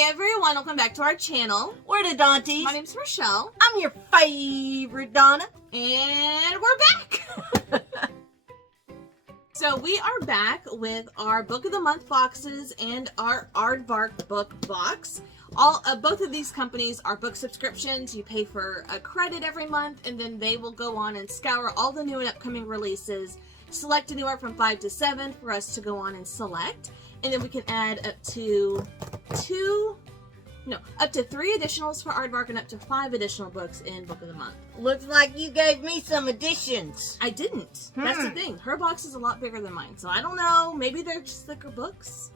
Hi everyone, welcome back to our channel. We're the Dawnties. My name's Rochelle. I'm your favorite Donna. And we're back! So we are back with our Book of the Month boxes and our Aardvark book box. Both of these companies are book subscriptions. You pay for a credit every month, and then they will go on and scour all the new and upcoming releases, select anywhere from 5 to 7 for us to go on and select. And then we can add up to 3 additionals for Aardvark and up to 5 additional books in Book of the Month. Looks like you gave me some additions. I didn't. That's the thing. Her box is a lot bigger than mine, so I don't know. Maybe they're just thicker books.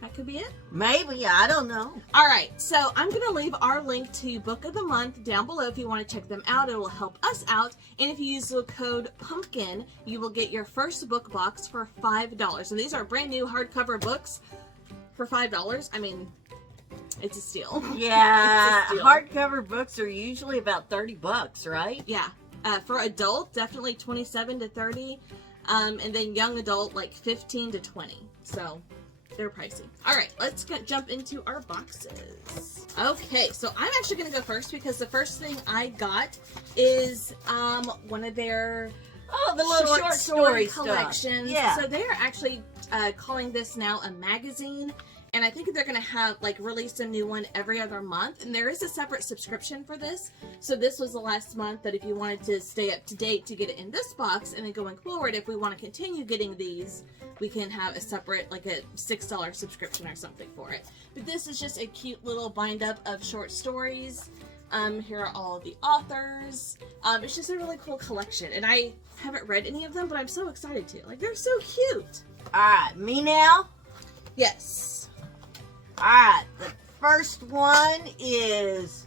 That could be it. Maybe. I don't know. Alright, so I'm going to leave our link to Book of the Month down below if you want to check them out. It will help us out. And if you use the code PUMPKIN, you will get your first book box for $5. And these are brand new hardcover books for $5. I mean, it's a steal. Yeah, It's a steal. hardcover books are usually about $30, right? Yeah. For adult, definitely 27 to 30. And then young adult, like 15 to 20. So they're pricey. All right, let's jump into our boxes. Okay, so I'm actually going to go first because the first thing I got is one of their the little short story collections. Stuff. Yeah. So they are actually calling this now a magazine. And I think they're going to have, release a new one every other month. And there is a separate subscription for this. So this was the last month that if you wanted to stay up to date to get it in this box. And then going forward, if we want to continue getting these, we can have a separate, a $6 subscription or something for it. But this is just a cute little bind up of short stories. Here are all of the authors. It's just a really cool collection. And I haven't read any of them, but I'm so excited to. They're so cute. All right, me now? Yes. Alright, the first one is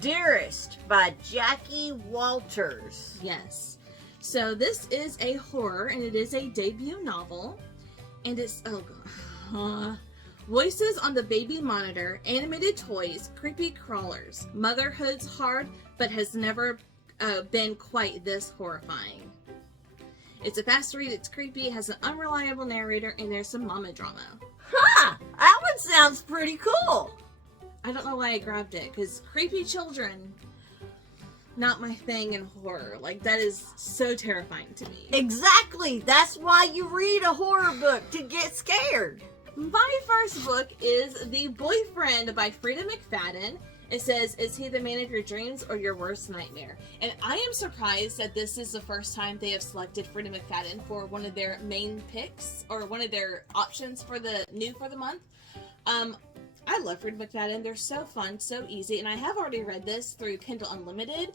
Dearest by Jackie Walters. Yes. So this is a horror, and it is a debut novel. And it's, voices on the baby monitor, animated toys, creepy crawlers. Motherhood's hard, but has never been quite this horrifying. It's a fast read, it's creepy, it has an unreliable narrator, and there's some mama drama. Huh! That one sounds pretty cool. I don't know why I grabbed it, because creepy children, not my thing in horror. That is so terrifying to me. Exactly. That's why you read a horror book, to get scared. My first book is The Boyfriend by Frida McFadden. It says, is he the man of your dreams or your worst nightmare? And I am surprised that this is the first time they have selected Frida McFadden for one of their main picks, or one of their options for the new for the month. I love Frida McFadden. They're so fun, so easy. And I have already read this through Kindle Unlimited,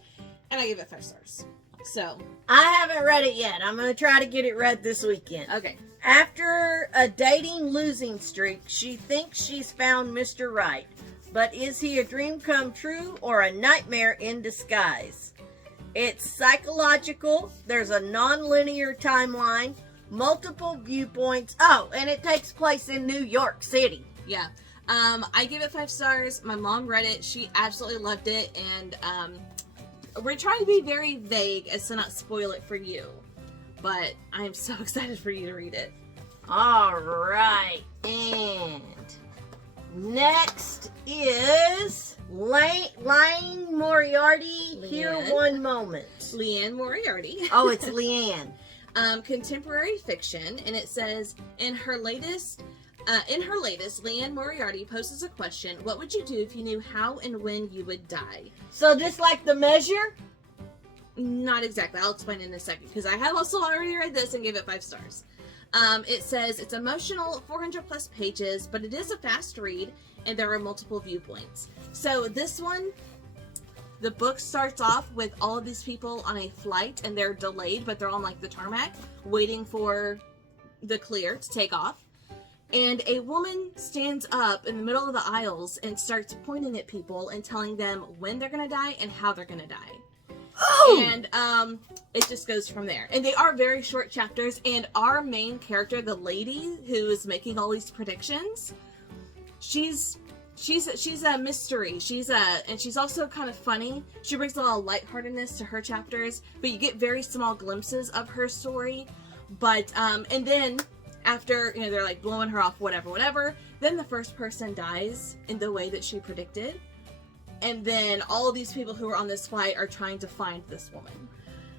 and I gave it 5 stars. So I haven't read it yet. I'm going to try to get it read this weekend. Okay. After a dating losing streak, she thinks she's found Mr. Right. But is he a dream come true or a nightmare in disguise? It's psychological. There's a non-linear timeline, multiple viewpoints. Oh, and it takes place in New York City. Yeah. I gave it 5 stars. My mom read it. She absolutely loved it. And we're trying to be very vague as to not spoil it for you. But I'm so excited for you to read it. All right. And next is Liane Moriarty. Here one moment. Liane Moriarty. Oh, it's Leanne. Contemporary fiction, and it says in her latest, Liane Moriarty poses a question: what would you do if you knew how and when you would die? So just like The Measure? Not exactly. I'll explain in a second because I have also already read this and gave it 5 stars. It says it's emotional, 400 plus pages, but it is a fast read and there are multiple viewpoints. So this one, the book starts off with all of these people on a flight and they're delayed, but they're on the tarmac waiting for the clear to take off. And a woman stands up in the middle of the aisles and starts pointing at people and telling them when they're going to die and how they're going to die. Oh! And it just goes from there. And they are very short chapters. And our main character, the lady who is making all these predictions, she's a mystery. And she's also kind of funny. She brings a lot of lightheartedness to her chapters, but you get very small glimpses of her story. But and then after, you know, they're like blowing her off, whatever. Then the first person dies in the way that she predicted. And then all of these people who are on this flight are trying to find this woman.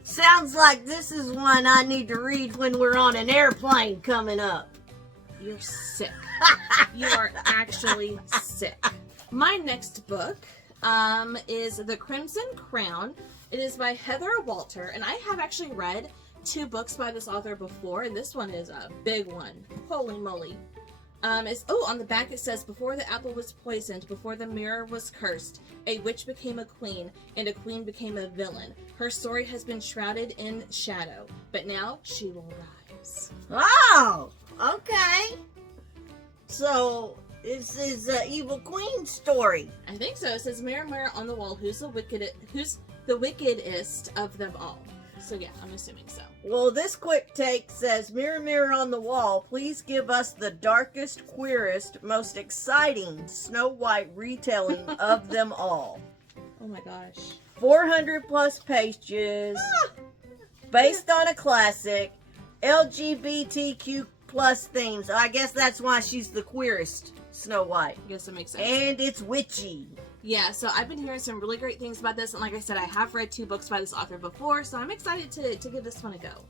Sounds like this is one I need to read when we're on an airplane coming up. You're sick. You are actually sick. My next book is The Crimson Crown. It is by Heather Walter, and I have actually read 2 books by this author before, and this one is a big one. Holy moly. On the back it says, before the apple was poisoned, before the mirror was cursed, a witch became a queen, and a queen became a villain. Her story has been shrouded in shadow, but now she will rise. Oh, okay. So, this is an evil queen story. I think so. It says, mirror, mirror on the wall, who's the wickedest of them all? So yeah, I'm assuming so. Well, this quick take says, mirror, mirror on the wall, please give us the darkest, queerest, most exciting Snow White retelling of them all. Oh my gosh. 400 plus pages, based on a classic, LGBTQ plus themes. I guess that's why she's the queerest Snow White. I guess that makes sense. And it's witchy. Yeah, so I've been hearing some really great things about this, and like I said, I have read 2 books by this author before, so I'm excited to give this one a go.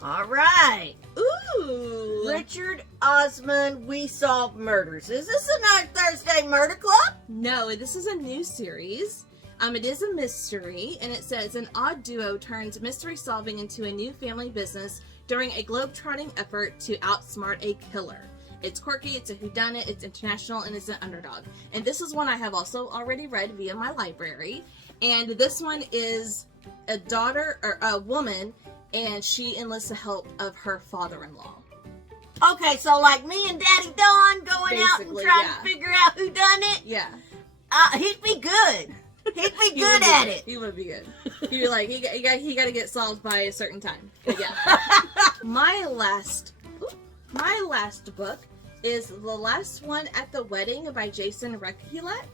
All right. Ooh! Richard Osman, We Solve Murders. Is this another Thursday Murder Club? No, this is a new series. It is a mystery, and it says, an odd duo turns mystery solving into a new family business during a globe-trotting effort to outsmart a killer. It's quirky, it's a whodunit, it's international, and it's an underdog. And this is one I have also already read via my library. And this one is a daughter, or a woman, and she enlists the help of her father-in-law. Okay, so like me and Daddy Dawn going out and Basically, trying yeah. to figure out who done it? Yeah. He'd be good. He'd be He good would be at good. it. He would be good. He'd be like, he got to get solved by a certain time. But yeah. My last book is The Last One at the Wedding by Jason Rekulek.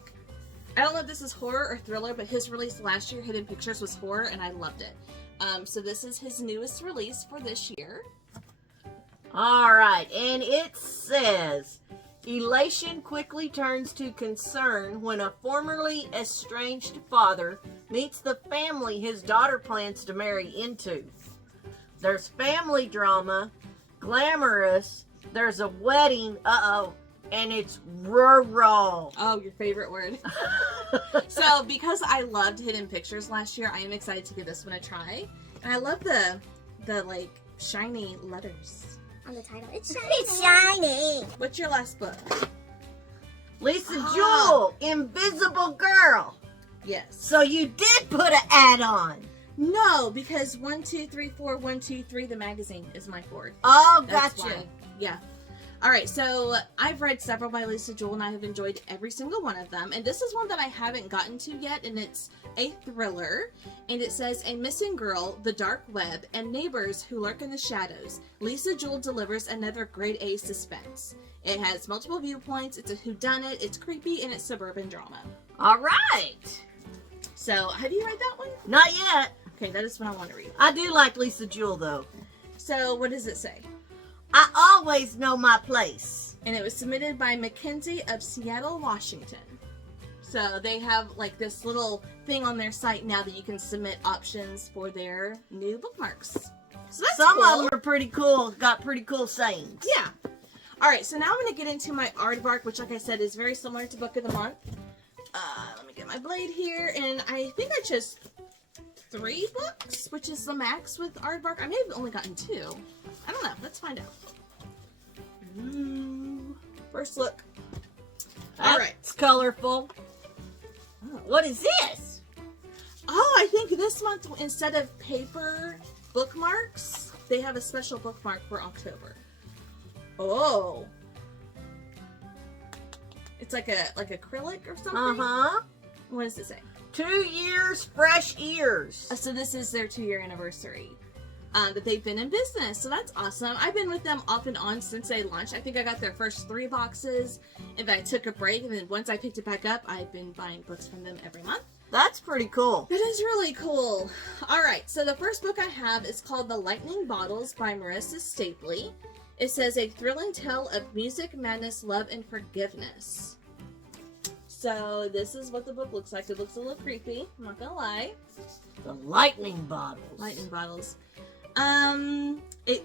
I don't know if this is horror or thriller, but his release last year, Hidden Pictures, was horror, and I loved it. So this is his newest release for this year. All right, and it says, elation quickly turns to concern when a formerly estranged father meets the family his daughter plans to marry into. There's family drama, glamorous, there's a wedding, and it's rural. Oh, your favorite word. So, because I loved Hidden Pictures last year, I am excited to give this one a try. And I love the like shiny letters on the title. It's shiny. It's shiny. What's your last book? Lisa Jewell, Invisible Girl. Yes. So you did put an ad on. No, because 1, 2, 3, 4, 1, 2, 3, the magazine is my 4th. Oh, That's gotcha. why. Yeah. All right, so I've read several by Lisa Jewell, and I have enjoyed every single one of them. And this is one that I haven't gotten to yet, and it's a thriller. And it says, a missing girl, the dark web, and neighbors who lurk in the shadows. Lisa Jewell delivers another grade A suspense. It has multiple viewpoints, it's a whodunit, it's creepy, and it's suburban drama. All right. So, have you read that one? Not yet. Okay, that is what I want to read. I do like Lisa Jewell, though. So, what does it say? I always know my place. And it was submitted by Mackenzie of Seattle, Washington. So they have like this little thing on their site now that you can submit options for their new bookmarks. So that's Some cool. of them are pretty cool, got pretty cool sayings. Yeah. Alright, so now I'm going to get into my aardvark, which like I said is very similar to Book of the Month. Let me get my blade here, and I think I chose 3 books, which is the max with aardvark. I may have only gotten 2. I don't know. Let's find out. Ooh. First look. All right. It's colorful. Oh. What is this? Oh, I think this month, instead of paper bookmarks, they have a special bookmark for October. Oh. It's like acrylic or something? Uh-huh. What does it say? 2 years, fresh ears. So this is their 2-year anniversary that they've been in business. So that's awesome. I've been with them off and on since they launched. I think I got their first 3 boxes, and then I took a break, and then once I picked it back up, I've been buying books from them every month. That's pretty cool. That is really cool. All right, so the first book I have is called The Lightning Bottles by Marissa Stapley. It says a thrilling tale of music, madness, love, and forgiveness. So this is what the book looks like. It looks a little creepy, I'm not gonna lie. The lightning bottles. Lightning bottles.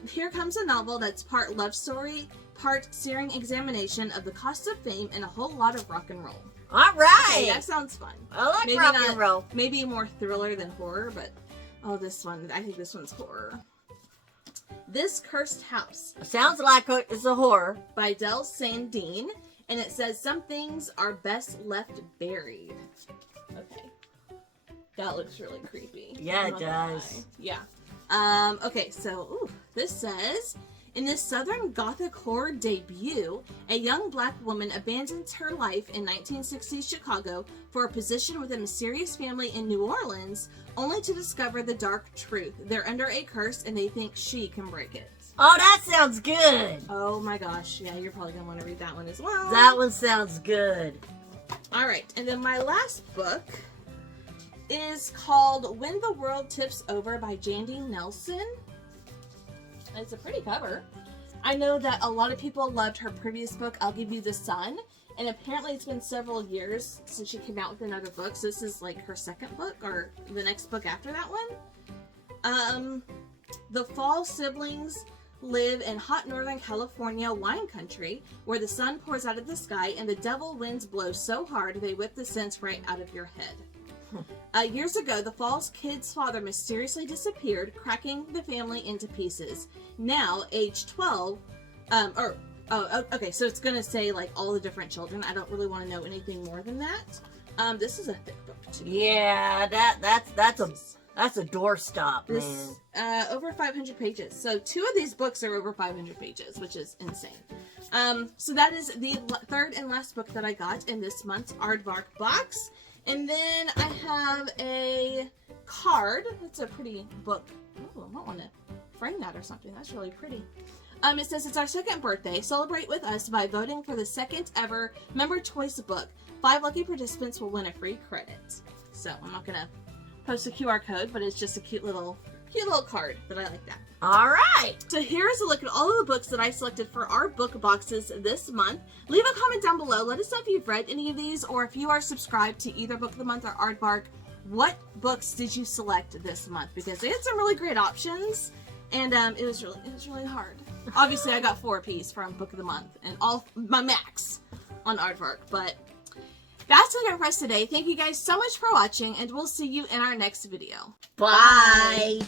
Here comes a novel that's part love story, part searing examination of the cost of fame, and a whole lot of rock and roll. All right. Okay, that sounds fun. I like Maybe rock not- and roll. Maybe more thriller than horror, but this one, I think this one's horror. This Cursed House Sounds like it's a horror. by Del Sandine, and it says some things are best left buried. Okay. That looks really creepy. Yeah, I'm it not gonna does. lie. Yeah. Okay, so this says, in this Southern Gothic horror debut, a young black woman abandons her life in 1960s Chicago for a position with a mysterious family in New Orleans, only to discover the dark truth. They're under a curse and they think she can break it. Oh, that sounds good. Oh my gosh, yeah, you're probably gonna want to read that one as well. That one sounds good. All right, and then my last book is called When the World Tips Over by Jandy Nelson. It's a pretty cover. I know that a lot of people loved her previous book, I'll Give You the Sun, and apparently it's been several years since she came out with another book, so this is like her second book, or the next book after that one. The Fall siblings live in hot Northern California wine country, where the sun pours out of the sky and the devil winds blow so hard they whip the sense right out of your head. Years ago, the Falls kid's father mysteriously disappeared, cracking the family into pieces. Now, age 12, okay, so it's gonna say like all the different children. I don't really want to know anything more than that. This is a thick book too. Yeah, that's a doorstop, man. This over 500 pages. So 2 of these books are over 500 pages, which is insane. So that is the third and last book that I got in this month's Aardvark box. And then I have a card. It's a pretty book. Oh, I might want to frame that or something. That's really pretty. It says, it's our 2nd birthday. Celebrate with us by voting for the 2nd ever member choice book. 5 lucky participants will win a free credit. So I'm not going to post a QR code, but it's just a cute little card that I like that. All right. So here's a look at all of the books that I selected for our book boxes this month. Leave a comment down below. Let us know if you've read any of these, or if you are subscribed to either Book of the Month or Aardvark. What books did you select this month? Because they had some really great options, and it was really hard. Obviously, I got 4 apiece from Book of the Month, and all my max on Aardvark. But that's it for us today. Thank you guys so much for watching, and we'll see you in our next video. Bye.